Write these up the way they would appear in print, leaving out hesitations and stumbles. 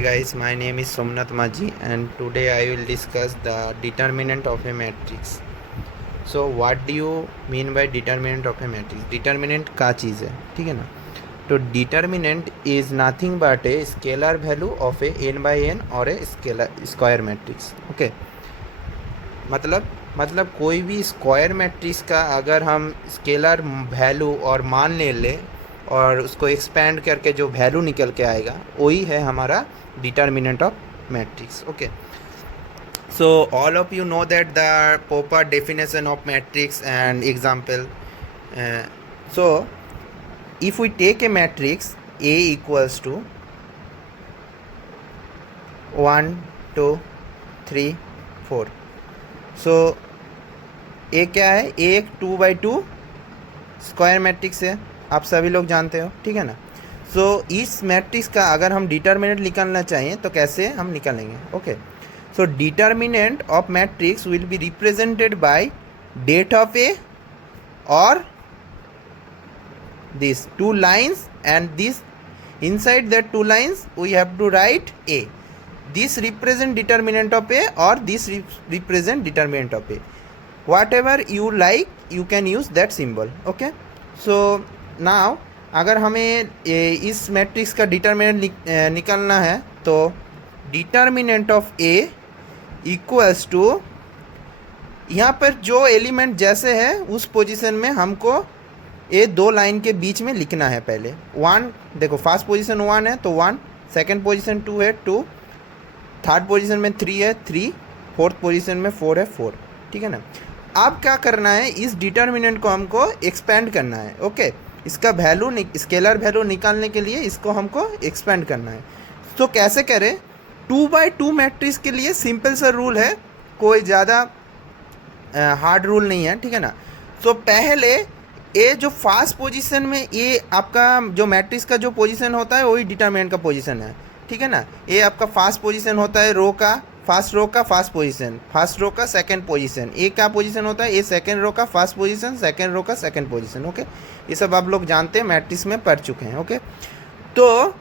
Hi guys, my name is Somnath Maji and today I will discuss the determinant of a matrix. So what do you mean by determinant of a matrix? Determinant का चीज़ है, ठीक है ना. तो determinant is nothing but a scalar value of a n by n और a square matrix. Okay. मतलब कोई भी स्क्वायर मैट्रिक्स का अगर हम स्केलर वैल्यू और मान ले और उसको एक्सपेंड करके जो वैल्यू निकल के आएगा वही है हमारा determinant of matrix. Okay, so all of you know that the proper definition of matrix and example. So if we take a matrix A equals to 1 2 3 4. So A क्या है? ए एक 2x2 स्क्वायर मैट्रिक्स है, आप सभी लोग जानते हो, ठीक है ना. सो इस मैट्रिक्स का अगर हम डिटर्मिनेंट निकालना चाहिए तो कैसे हम निकालेंगे? Okay, so determinant of matrix will be represented by det of A और this two lines and this inside that two lines we have to write a. This represent determinant of a or this represent determinant of a. Whatever you like you can use that symbol. Okay, so now अगर हमें इस matrix का determinant निकालना है तो determinant of A equals to यहाँ पर जो एलिमेंट जैसे है उस पोजीशन में हमको ये दो लाइन के बीच में लिखना है. पहले 1, देखो फर्स्ट पोजीशन 1 है तो 1, सेकंड पोजीशन 2 है 2, थर्ड पोजीशन में 3 है 3, फोर्थ पोजीशन में 4 है 4, ठीक है ना. अब क्या करना है? इस डिटर्मिनेंट को हमको एक्सपेंड करना है. ओके, इसका वैल्यू स्केलर वैल्यू निकालने के लिए इसको हमको एक्सपेंड करना है. तो कैसे करें? 2x2 मैट्रिक्स के लिए सिंपल सा रूल है, कोई ज़्यादा हार्ड रूल नहीं है, ठीक है ना. तो पहले ये जो फर्स्ट पोजीशन में ये आपका जो मैट्रिक्स का जो पोजीशन होता है वही डिटर्मिनेंट का पोजीशन है, ठीक है ना. ये आपका फर्स्ट पोजीशन होता है रो का, फर्स्ट रो का फर्स्ट पोजीशन, फर्स्ट रो का सेकंड पोजीशन. ये क्या पोजीशन होता है? ये सेकंड रो का फर्स्ट पोजीशन, सेकंड रो का सेकंड पोजीशन. ओके, ये सब आप लोग जानते हैं, मैट्रिक्स में पढ़ चुके हैं. ओके, तो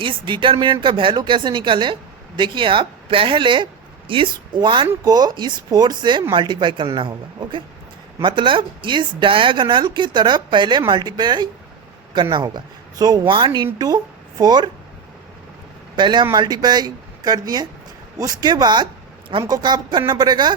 इस डिटर्मिनेंट का वैल्यू कैसे निकालें? देखिए आप, पहले इस 1 को इस 4 से मल्टीप्लाई करना होगा. ओके, मतलब इस डायगोनल के तरफ पहले मल्टीप्लाई करना होगा. सो 1 इंटू 4 पहले हम मल्टीप्लाई कर दिए. उसके बाद हमको क्या करना पड़ेगा?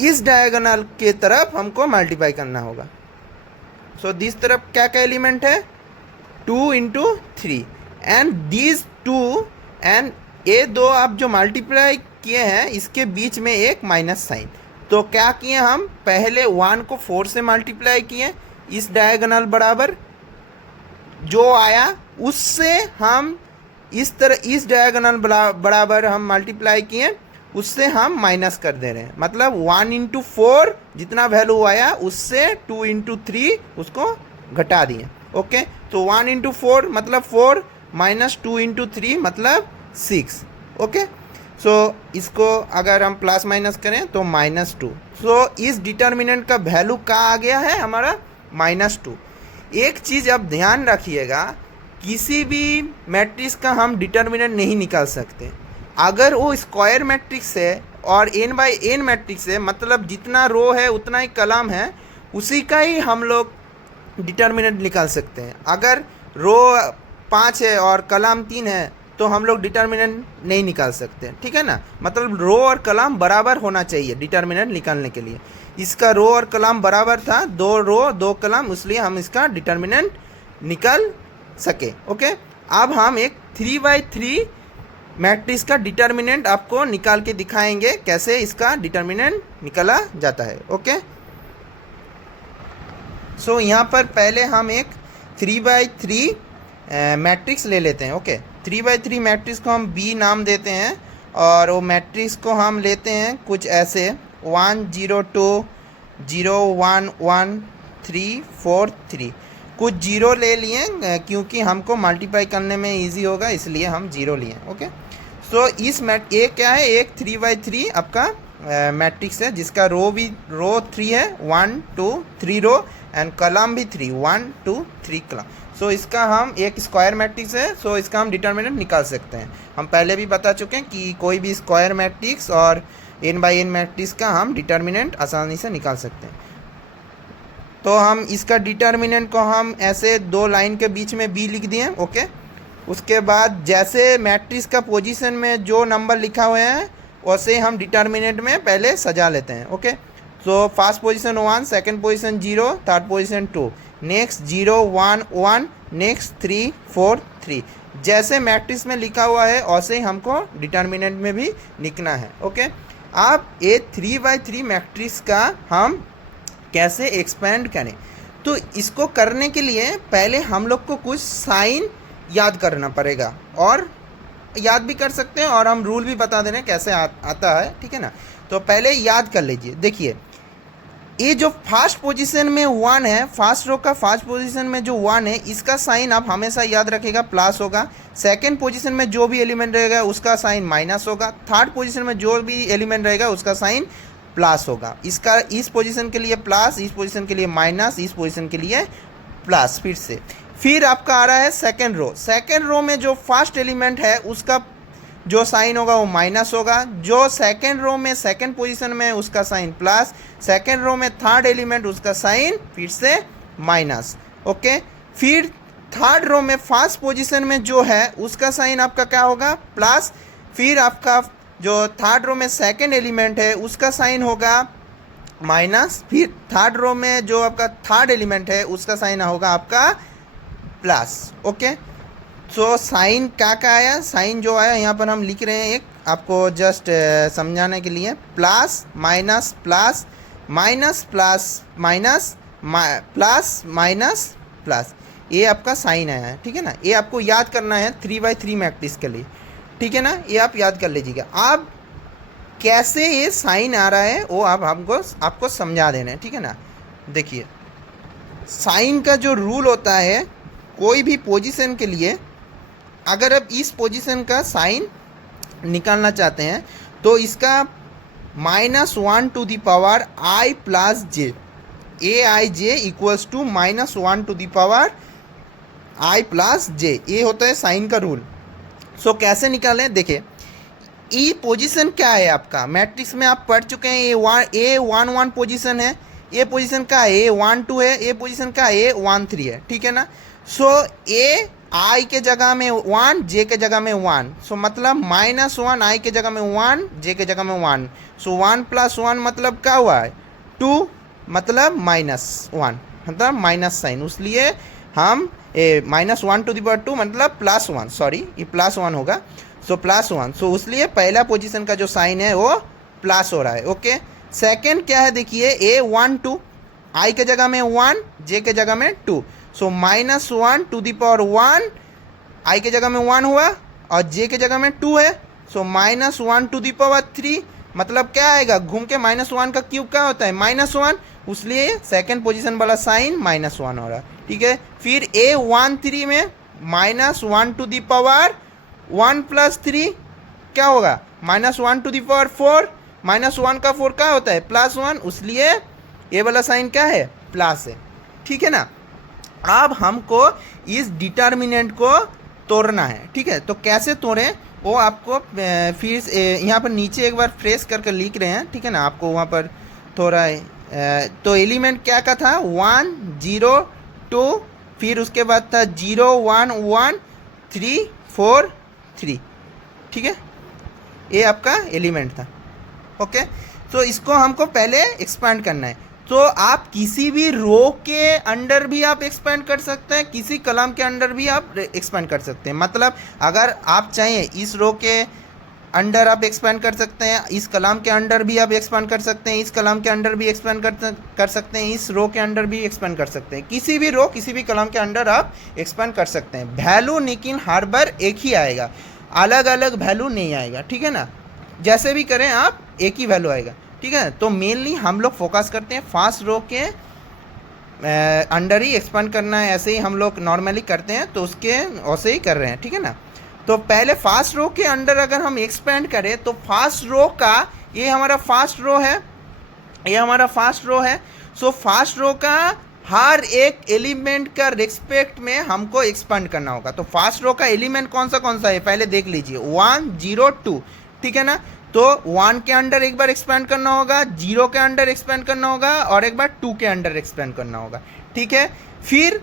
इस डायगोनल के तरफ हमको मल्टीप्लाई करना होगा. सो दिस तरफ क्या क्या एलिमेंट है? 2 इंटू 3 एंड दिस 2 एंड ये दो आप जो मल्टीप्लाई किए हैं इसके बीच में एक माइनस साइन. तो क्या किए हम? पहले 1 को 4 से मल्टीप्लाई किए, इस डायगोनल बराबर जो आया उससे हम इस तरह इस डायगोनल बराबर हम मल्टीप्लाई किए, उससे हम माइनस कर दे रहे हैं. मतलब 1 इंटू 4 जितना वैल्यू आया उससे 2 इंटू 3 उसको घटा दिए. ओके, तो 1 इंटू 4 मतलब 4 माइनस 2 इंटू 3 मतलब 6. ओके, सो इसको अगर हम प्लस माइनस करें तो -2. सो इस डिटर्मिनेंट का वैल्यू क्या आ गया है हमारा? -2. एक चीज़ आप ध्यान रखिएगा, किसी भी मैट्रिक्स का हम डिटर्मिनेंट नहीं निकाल सकते. अगर वो स्क्वायर मैट्रिक्स है और n बाई n मैट्रिक्स है, मतलब जितना रो है उतना ही कॉलम है, उसी का ही हम लोग डिटर्मिनेंट निकाल सकते हैं. अगर रो 5 है और कॉलम 3 है तो हम लोग डिटर्मिनेंट नहीं निकाल सकते, ठीक है ना. मतलब रो और कॉलम बराबर होना चाहिए डिटर्मिनेंट निकालने के लिए. इसका रो और कॉलम बराबर था, 2 रो 2 कॉलम, इसलिए हम इसका डिटर्मिनेंट निकाल सके. ओके, अब हम एक 3x3 मैट्रिक्स का डिटर्मिनेंट आपको निकाल के दिखाएंगे कैसे इसका डिटर्मिनेंट निकाला जाता है. ओके, सो यहाँ पर पहले हम एक 3x3 मैट्रिक्स ले लेते हैं. ओके, 3x3 मैट्रिक्स को हम B नाम देते हैं और वो मैट्रिक्स को हम लेते हैं कुछ ऐसे 1 0 2 0 1 1 3 4 3. कुछ जीरो ले लिए क्योंकि हमको मल्टीप्लाई करने में इजी होगा, इसलिए हम जीरो लिए. ओके, सो इस ये क्या है? एक 3x3 आपका मैट्रिक्स है जिसका रो 3 है, 1 2 3 रो एंड कॉलम भी 3, 1 2 3 कॉलम. सो इसका हम एक स्क्वायर मैट्रिक्स है, सो इसका हम डिटर्मिनेंट निकाल सकते हैं। हम पहले भी बता चुके हैं कि कोई भी स्क्वायर मैट्रिक्स और n बाई n मैट्रिक्स का हम डिटर्मिनेंट आसानी से निकाल सकते हैं। तो हम इसका डिटर्मिनेंट को हम ऐसे 2 लाइन के बीच में b लिख दिए, ओके। उसके बाद जैसे मैट्रिक्स का पोजीशन में जो नंबर लिखा हुआ है वैसे हम डिटर्मिनेंट में पहले सजा लेते हैं, okay. So first position 1, second position 0, third position 2, next 0 1 1, next 3 4 3। जैसे मैट्रिक्स में लिखा हुआ है वैसे ही हमको डिटर्मिनेंट में भी लिखना है, ओके। अब ये 3/3 मैट्रिक्स का हम कैसे एक्सपेंड करें, तो इसको करने के लिए पहले हम लोग को कुछ साइन याद करना पड़ेगा, और याद भी कर सकते हैं और हम रूल भी बता दे रहे हैं कैसे आता है, ठीक है ना। तो पहले याद कर लीजिए। देखिए ये जो फर्स्ट पोजीशन में 1 है, फर्स्ट रो का फर्स्ट पोजीशन में जो 1 है, इसका साइन आप हमेशा याद रखिएगा प्लस होगा। सेकंड पोजीशन में जो भी एलिमेंट रहेगा उसका साइन माइनस होगा। थर्ड पोजीशन में जो भी एलिमेंट रहेगा उसका साइन प्लस होगा। इसका इस पोजीशन के लिए प्लस, इस पोजीशन के लिए माइनस, इस पोजीशन के लिए प्लस। फिर आपका आ रहा है सेकंड रो। सेकंड रो में जो फर्स्ट एलिमेंट है उसका जो साइन होगा वो माइनस होगा। जो सेकंड रो में सेकंड पोजीशन में उसका साइन प्लस। सेकंड रो में थर्ड एलिमेंट उसका साइन फिर से माइनस, ओके। फिर थर्ड रो में फर्स्ट पोजीशन में जो है उसका साइन आपका क्या होगा, प्लस। फिर आपका जो थर्ड रो में सेकंड एलिमेंट है उसका साइन होगा माइनस। फिर थर्ड रो में जो आपका थर्ड एलिमेंट है उसका साइन होगा आपका प्लस, ओके। सो साइन क्या क्या आया, साइन जो आया यहाँ पर हम लिख रहे हैं, एक आपको जस्ट समझाने के लिए, plus minus plus minus plus minus plus minus plus, ये आपका साइन आया है, ठीक है ना। ये आपको याद करना है 3/3 मैट्रिक्स के लिए, ठीक है ना। ये आप याद कर लीजिएगा। अब कैसे ये साइन आ रहा है वो आप आपको समझा देना है, ठीक है ना। देखिए साइन का जो रूल होता है, कोई भी पोजीशन के लिए अगर आप इस पोजीशन का साइन निकालना चाहते हैं तो इसका -1 to the power i plus j, aij equals to -1 to the power i plus j, ये होता है साइन का रूल। सो कैसे निकालें, देखिए ई पोजीशन क्या है आपका मैट्रिक्स में आप पढ़ चुके हैं। ए 1 1 पोजीशन है, ये पोजीशन का ए 1 2 है, ये पोजीशन का ए 1 3 है, ठीक है ना। सो ए आई के जगह में 1, जे के जगह में 1, सो मतलब -1 आई के जगह में 1, जे के जगह में 1। सो 1 + 1 मतलब क्या हुआ है 2, मतलब -1 मतलब माइनस साइन, इसलिए हम -1 टू द पावर 2 मतलब +1, सॉरी ये +1 होगा। सो +1, सो इसलिए पहला पोजीशन का जो साइन है वो प्लस हो रहा है, ओके। सेकंड क्या है, देखिए ए 1 2, आई के जगह में 1, जे के जगह में 2, सो -1 टू द पावर 1, आई के जगह में 1 हुआ और जे के जगह में 2 है, सो -1 टू द पावर 3, मतलब क्या आएगा, घूम के -1 का क्यूब क्या होता है -1, इसलिए सेकंड पोजीशन वाला साइन -1 हो रहा है, ठीक है। फिर ए 1 3 में -1 टू द पावर 1 + 3 क्या होगा -1 टू द पावर 4, -1 का 4 क्या होता है +1, इसलिए ये वाला साइन क्या है प्लस है, ठीक है ना। अब हमको इस डिटर्मिनेंट को तोड़ना है, ठीक है। तो कैसे तोड़ें वो आपको फिर यहाँ पर नीचे एक बार फ्रेश करके लिख रहे हैं, ठीक है ना। आपको वहाँ पर थोड़ा तो एलिमेंट क्या का था 1 0 2, फिर उसके बाद था 0 1 1 3 4 3, ठीक है। ये आपका एलिमेंट था, ओके। तो इसको हमको पहले एक्सपेंड करना है। तो आप किसी भी रो के अंडर भी आप एक्सपेंड कर सकते हैं, किसी कॉलम के अंडर भी आप एक्सपेंड कर सकते हैं। मतलब अगर आप चाहें इस रो के अंडर आप एक्सपेंड कर सकते हैं, इस कॉलम के अंडर भी आप एक्सपेंड कर सकते हैं, इस कॉलम के अंडर भी एक्सपेंड कर सकते हैं, इस रो के अंडर भी एक्सपेंड कर सकते हैं। किसी भी रो किसी भी कॉलम के अंडर आप एक्सपेंड कर सकते हैं। वैल्यू लेकिन हर बार एक ही आएगा, अलग अलग वैल्यू नहीं आएगा, ठीक है ना। जैसे भी करें आप एक ही वैल्यू आएगा, ठीक है। तो मेनली हम लोग फोकस करते हैं फर्स्ट रो के अंडर ही एक्सपेंड करना है, ऐसे ही हम लोग नॉर्मली करते हैं, तो उसके वैसे ही कर रहे हैं, ठीक है ना। तो पहले फर्स्ट रो के अंडर अगर हम एक्सपेंड करें तो फर्स्ट रो का ये हमारा फर्स्ट रो है, ये हमारा फर्स्ट रो है। सो फर्स्ट रो का हर एक एलिमेंट का रिस्पेक्ट में हमको एक्सपांड करना होगा। तो फर्स्ट रो का एलिमेंट कौन सा है पहले देख लीजिए, 1 0 2, ठीक है ना। तो 1 के अंडर एक बार एक्सपेंड करना होगा, 0 के अंडर एक्सपेंड करना होगा और एक बार 2 के अंडर एक्सपेंड करना होगा, ठीक है। फिर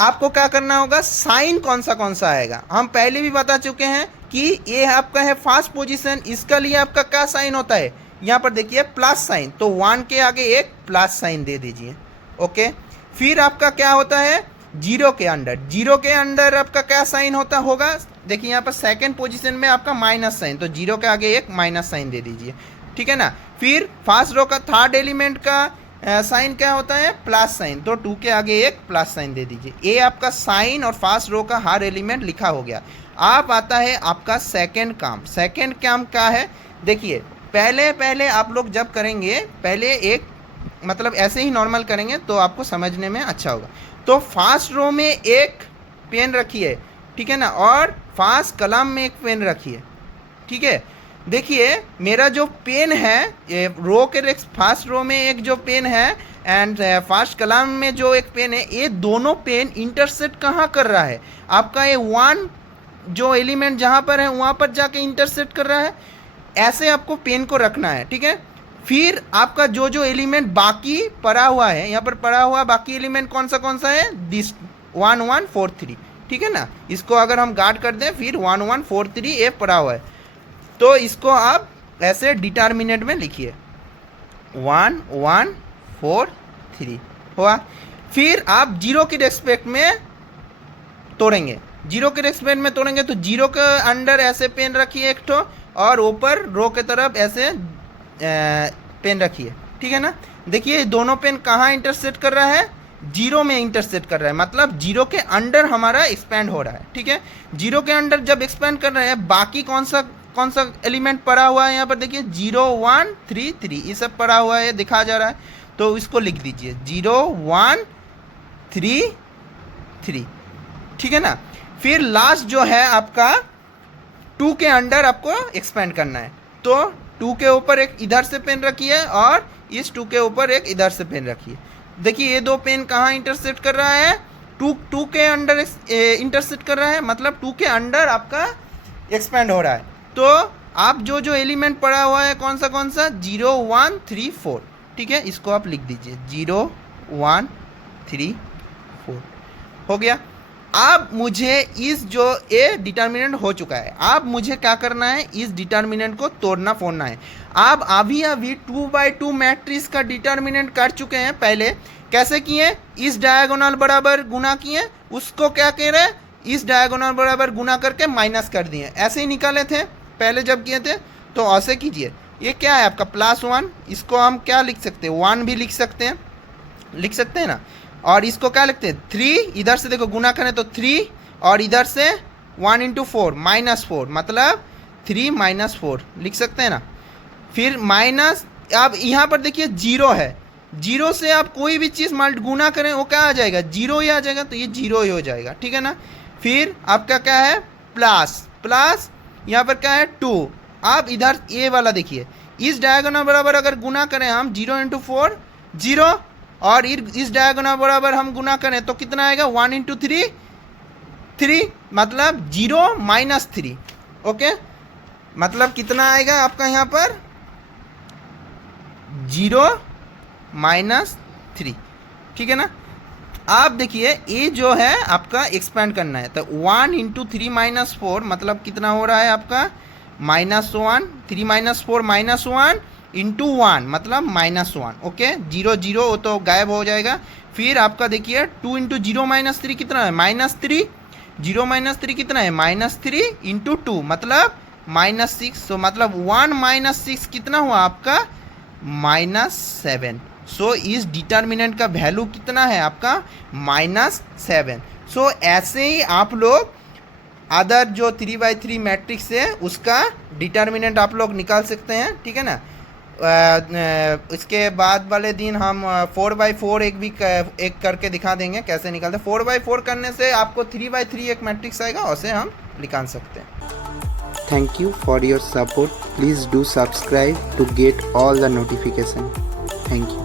आपको क्या करना होगा, साइन कौन सा आएगा हम पहले भी बता चुके हैं कि ये आपका है फर्स्ट पोजीशन, इसका लिए आपका क्या साइन होता है, यहाँ पर देखिए प्लस साइन, तो 1 के आगे एक प्लस साइन दे दीजिए, ओके। फिर आपका क्या होता है, 0 के अंडर आपका क्या साइन होगा, देखिए यहाँ पर सेकंड पोजीशन में आपका माइनस साइन, तो 0 के आगे एक माइनस साइन दे दीजिए, ठीक है ना। फिर फर्स्ट रो का थर्ड एलिमेंट का साइन क्या होता है, प्लस साइन, तो 2 के आगे एक प्लस साइन दे दीजिए। ये आपका साइन और फर्स्ट रो का हर एलिमेंट लिखा हो गया। आप आता है आपका सेकंड काम क्या है, देखिए पहले आप लोग जब करेंगे, पहले एक मतलब ऐसे ही नॉर्मल करेंगे तो आपको समझने में अच्छा होगा। तो फर्स्ट रो में एक पेन रखिए, ठीक है ना, और फर्स्ट कलम में एक पेन रखिए, ठीक है। देखिए मेरा जो पेन है रो के फर्स्ट रो में एक जो पेन है एंड फर्स्ट कलम में जो एक पेन है, ये दोनों पेन इंटरसेक्ट कहाँ कर रहा है, आपका ये 1 जो एलिमेंट जहाँ पर है वहाँ पर जाके इंटरसेक्ट कर रहा है। ऐसे आपको पेन को रखना है, ठीक है। फिर आपका जो एलिमेंट बाकी पड़ा हुआ है, यहाँ पर पड़ा हुआ बाकी एलिमेंट कौन सा है, दिस 1 1 4 3, ठीक है ना। इसको अगर हम गार्ड कर दें, फिर 1 1 4 3 ये पड़ा हुआ है, तो इसको आप ऐसे डिटर्मिनेंट में लिखिए 1 1 4 3 हुआ। फिर आप 0 के रेस्पेक्ट में तोड़ेंगे, 0 के रेस्पेक्ट में तोड़ेंगे तो 0 के अंडर ऐसे पेन रखिए एक ठो, और ऊपर रो के तरफ ऐसे पेन रखिए, ठीक है ना। देखिए दोनों पेन कहाँ इंटरसेक्ट कर रहा है, 0 में इंटरसेक्ट कर रहा है, मतलब 0 के अंडर हमारा एक्सपेंड हो रहा है, ठीक है। 0 के अंडर जब एक्सपेंड कर रहे हैं, बाकी कौन सा एलिमेंट पड़ा हुआ है, यहाँ पर देखिए 0 1 3 3 ये सब पड़ा हुआ है, दिखा जा रहा है, तो इसको लिख दीजिए 0 1 3 3, ठीक है ना। फिर लास्ट जो है आपका 2 के अंडर आपको एक्सपेंड करना है, तो 2 के ऊपर एक इधर से पेन रखिए और इस 2 के ऊपर एक इधर से पेन रखिए। देखिए ये दो पेन कहाँ इंटरसेक्ट कर रहा है, 2 के अंडर इंटरसेक्ट कर रहा है, मतलब 2 के अंडर आपका एक्सपेंड हो रहा है। तो आप जो एलिमेंट पड़ा हुआ है कौन सा 0 1 3 4, ठीक है, इसको आप लिख दीजिए 0 1 3 4 हो गया। अब मुझे इस जो ए डिटर्मिनेंट हो चुका है, अब मुझे क्या करना है, इस डिटर्मिनेंट को तोड़ना फोड़ना है। आप अभी 2x2 मैट्रिक्स का डिटर्मिनेंट कर चुके हैं, पहले कैसे किए, इस डायगोनल बराबर गुना किए, उसको क्या कह रहे हैं, इस डायगोनल बराबर गुना करके माइनस कर दिए, ऐसे ही निकाले थे पहले जब किए थे। तो ऐसे कीजिए, ये क्या है आपका +1, इसको हम क्या लिख सकते हैं, 1 भी लिख सकते हैं ना। और इसको क्या लिखते हैं 3, इधर से देखो गुना करें तो 3, और इधर से 1 × 4 -4, मतलब 3 - 4 लिख सकते हैं ना। फिर माइनस, अब यहाँ पर देखिए 0 है, 0 से आप कोई भी चीज़ गुना करें वो क्या आ जाएगा, 0 ही आ जाएगा, तो ये 0 ही हो जाएगा, ठीक है ना। फिर आपका क्या है प्लस यहाँ पर क्या है 2। अब इधर ये वाला देखिए, इस डायगोनल बराबर अगर गुना करें हम 0 × 4 0, और इस डायगोनल बराबर हम गुना करें तो कितना आएगा 1 × 3 3, मतलब 0 - 3, ओके। मतलब कितना आएगा आपका यहाँ पर 0 - 3, ठीक है ना। आप देखिए ये जो है आपका एक्सपेंड करना है, तो 1 × 3 - 4 मतलब कितना हो रहा है आपका -1, 3 - 4 -1 × 1 मतलब -1, ओके। 0 0 वो तो गायब हो जाएगा। फिर आपका देखिए 2 × 0 - 3 कितना है -3, 0 - 3 कितना है -3 × 2 मतलब -6, तो मतलब 1 - 6 कितना हुआ आपका -7। सो इस डिटर्मिनेंट का वैल्यू कितना है आपका -7। सो ऐसे ही आप लोग अदर जो 3x3 मैट्रिक्स है उसका डिटर्मिनेंट आप लोग निकाल सकते हैं, ठीक है ना। इसके बाद वाले दिन हम 4x4 एक करके दिखा देंगे कैसे निकालते हैं। 4x4 करने से आपको 3x3 एक मैट्रिक्स आएगा, उसे हम निकाल सकते हैं। Thank you for your support. Please do subscribe to get all the notification. Thank you.